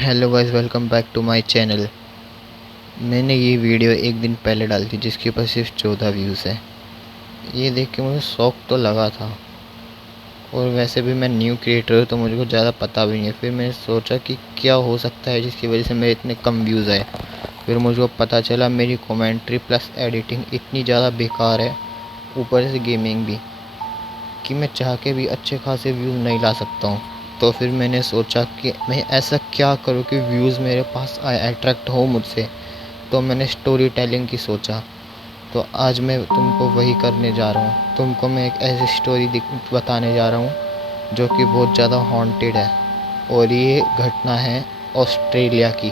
Hello guys, welcome back to my channel. मैंने ये video एक दिन पहले डाली थी जिसके ऊपर सिर्फ 14 व्यूज़ है। ये देख के मुझे शौक तो लगा था, और वैसे भी मैं न्यू क्रिएटर हूँ तो मुझे को ज़्यादा पता भी नहीं है। फिर मैंने सोचा कि क्या हो सकता है जिसकी वजह से मेरे इतने कम व्यूज़ आए। फिर मुझको पता चला मेरी कमेंट्री प्लस एडिटिंग इतनी ज़्यादा बेकार है, ऊपर से गेमिंग भी, कि मैं चाह के भी अच्छे खासे व्यूज़ नहीं ला सकता हूँ। तो फिर मैंने सोचा कि मैं ऐसा क्या करूँ कि व्यूज़ मेरे पास आए, अट्रैक्ट हो मुझसे। तो मैंने स्टोरी टेलिंग की सोचा। तो आज मैं तुमको वही करने जा रहा हूँ। तुमको मैं एक ऐसी स्टोरी बताने जा रहा हूँ जो कि बहुत ज़्यादा हॉन्टेड है, और ये घटना है ऑस्ट्रेलिया की।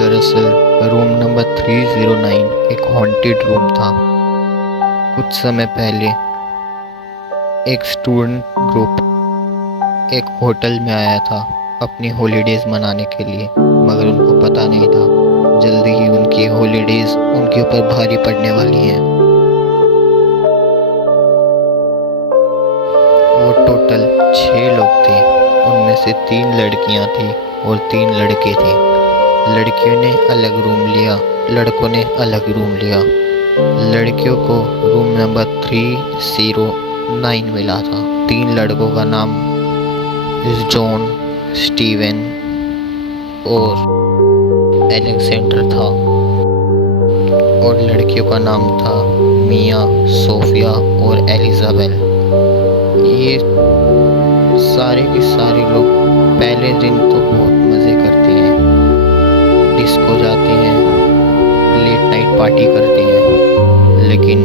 दरअसल रूम नंबर 309 एक हॉन्टेड रूम था। कुछ समय पहले एक स्टूडेंट ग्रुप एक होटल में आया था अपनी हॉलीडेज़ मनाने के लिए, मगर उनको पता नहीं था जल्दी ही उनकी हॉलीडेज़ उनके ऊपर भारी पड़ने वाली हैं। वो टोटल 6 लोग थे। उनमें से 3 लड़कियां थी और 3 लड़के थे। लड़कियों ने अलग रूम लिया, लड़कों ने अलग रूम लिया। लड़कियों को रूम नंबर 309 मिला था। 3 लड़कों का नाम जॉन, स्टीवन और एलेक्जेंडर था, और लड़कियों का नाम था मिया, सोफिया और एलिजाबेल। ये सारे के सारे लोग पहले दिन तो बहुत मज़े करते हैं, डिस्को जाते हैं, लेट नाइट पार्टी करते हैं। लेकिन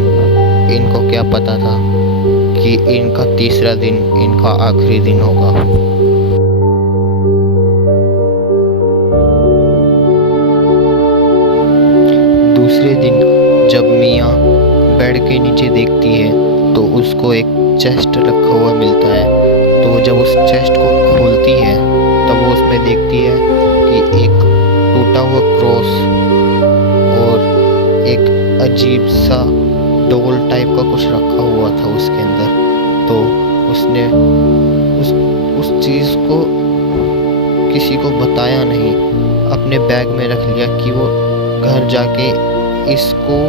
इनको क्या पता था कि इनका तीसरा दिन इनका आखिरी दिन होगा। दूसरे दिन जब मिया बेड के नीचे देखती है तो उसको एक चेस्ट रखा हुआ मिलता है। तो जब उस चेस्ट को खोलती है तब वो उसमें देखती है कि एक टूटा हुआ क्रॉस और एक अजीब सा डोल टाइप का कुछ रखा हुआ था उसके अंदर। तो उसने उस चीज़ को किसी को बताया नहीं, अपने बैग में रख लिया कि वो घर जाके इसको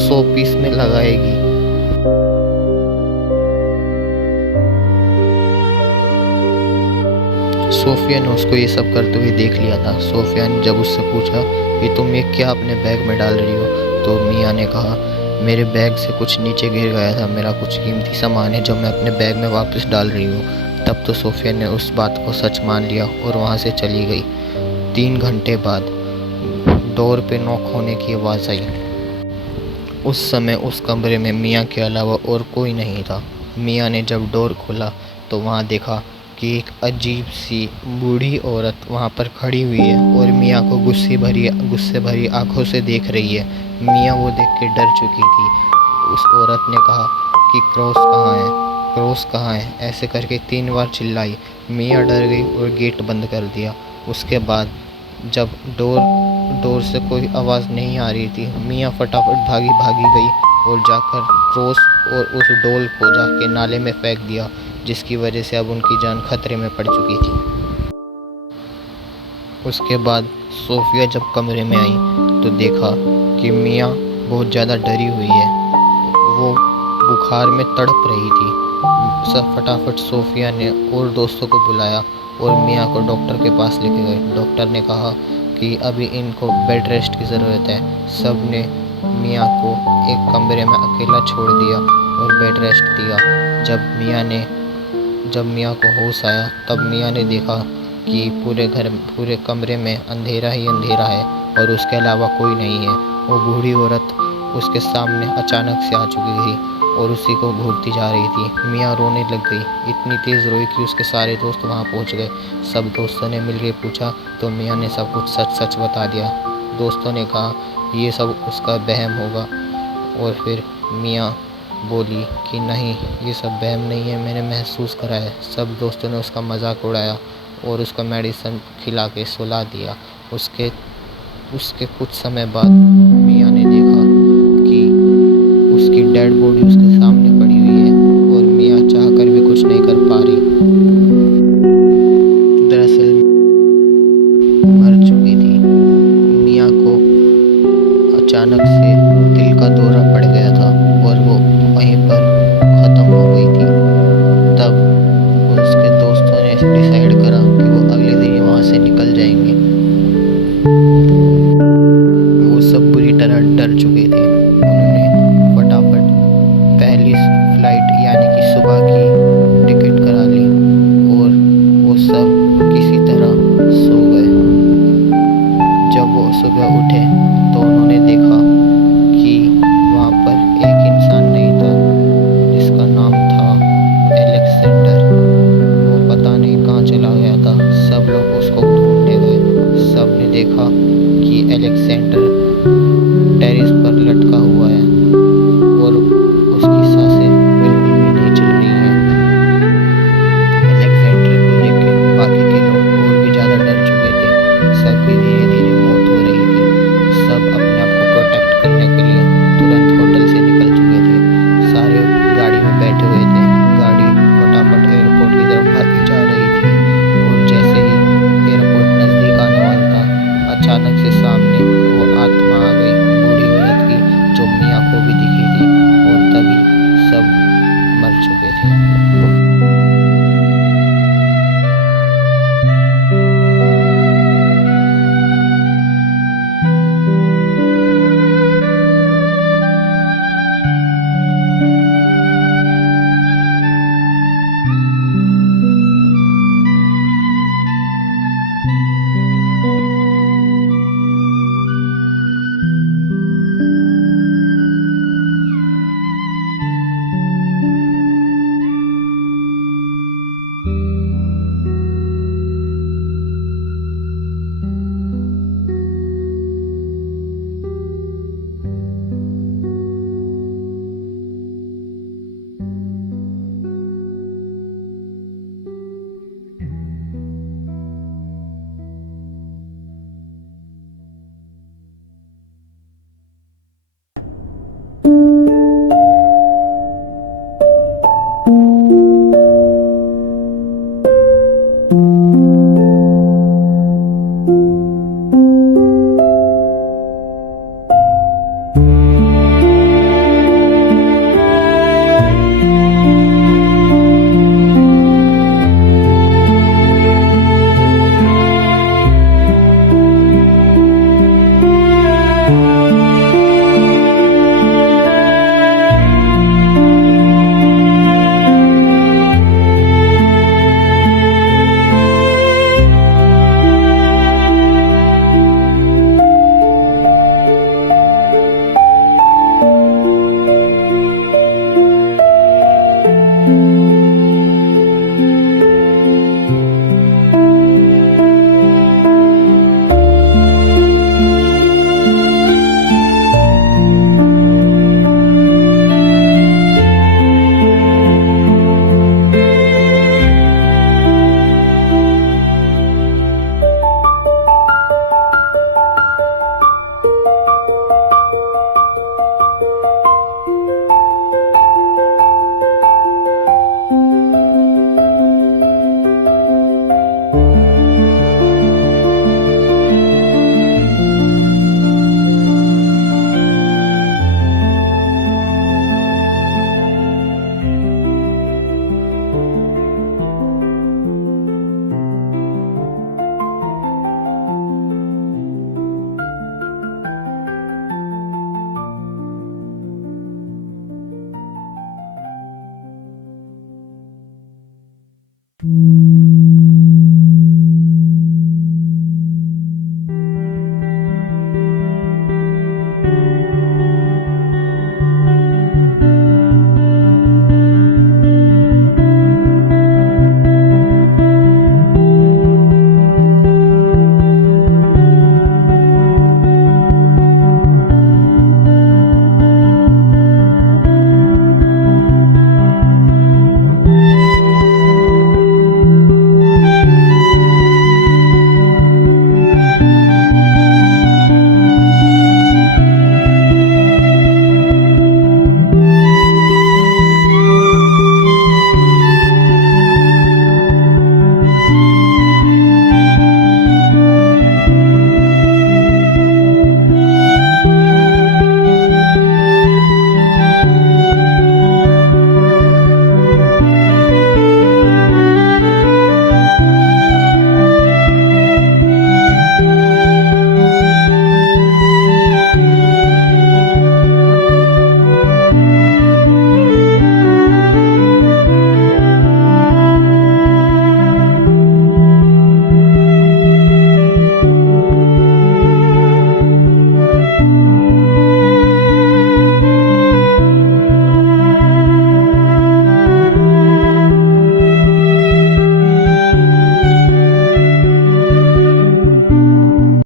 100 पीस में लगाएगी। सोफिया ने उसको ये सब करते हुए देख लिया था। सोफिया ने जब उससे पूछा कि तुम ये क्या अपने बैग में डाल रही हो, तो मिया ने कहा मेरे बैग से कुछ नीचे गिर गया था, मेरा कुछ कीमती सामान है जो मैं अपने बैग में वापस डाल रही हूँ। तब तो सोफिया ने उस बात को सच मान लिया और वहाँ से चली गई। 3 घंटे बाद डोर पे नॉक होने की आवाज़ आई। उस समय उस कमरे में मियाँ के अलावा और कोई नहीं था। मियाँ ने जब डोर खोला तो वहाँ देखा कि एक अजीब सी बूढ़ी औरत वहाँ पर खड़ी हुई है और मियाँ को गुस्से भरी आंखों से देख रही है। मियाँ वो देख के डर चुकी थी। उस औरत ने कहा कि क्रॉस कहाँ है, क्रॉस कहाँ है, ऐसे करके 3 बार चिल्लाई। मियाँ डर गई और गेट बंद कर दिया। उसके बाद जब डोर से कोई आवाज़ नहीं आ रही थी, मियाँ फटाफट भागी गई और जाकर क्रॉस और उस डोल को जाके नाले में फेंक दिया, जिसकी वजह से अब उनकी जान खतरे में पड़ चुकी थी। उसके बाद सोफिया जब कमरे में आई तो देखा कि मियाँ बहुत ज़्यादा डरी हुई है, वो बुखार में तड़प रही थी। सब फटाफट सोफिया ने और दोस्तों को बुलाया और मियाँ को डॉक्टर के पास लेके गए। डॉक्टर ने कहा कि अभी इनको बेड रेस्ट की ज़रूरत है। सब ने मियाँ को एक कमरे में अकेला छोड़ दिया और बेड रेस्ट दिया। जब मियाँ को होश आया तब मियाँ ने देखा कि पूरे कमरे में अंधेरा ही अंधेरा है और उसके अलावा कोई नहीं है। वो बूढ़ी औरत उसके सामने अचानक से आ चुकी थी और उसी को घूरती जा रही थी। मियाँ रोने लग गई, इतनी तेज़ रोई कि उसके सारे दोस्त वहाँ पहुँच गए। सब दोस्तों ने मिलकर पूछा तो मियाँ ने सब कुछ सच बता दिया। दोस्तों ने कहा ये सब उसका वहम होगा, और फिर मियाँ बोली कि नहीं, ये सब वहम नहीं है, मैंने महसूस करा है। सब दोस्तों ने उसका मजाक उड़ाया और उसका मेडिसिन खिला के सुला दिया। उसके कुछ समय बाद मियाँ ने देखा कि उसकी डेड बॉडी उसके सामने पड़ी हुई है अचानक से दिल का दौरा पड़ गया था और वो वहीं पर ख़त्म हो गई थी। तब उसके दोस्तों ने डिसाइड करा कि वो अगले दिन ही वहाँ से निकल जाएंगे। वो सब बुरी तरह डर चुके थे। उन्होंने फटाफट पहली फ्लाइट यानी कि सुबह की टिकट करा ली और वो सब किसी तरह सो गए। जब वो सुबह उठे तो उन्होंने देखा कि वहाँ पर एक इंसान नहीं था जिसका नाम था एलेक्जेंडर। वो पता नहीं कहाँ चला गया था। सब लोग उसको ढूंढने गए। सब ने देखा कि एलेक्जेंडर टेरेस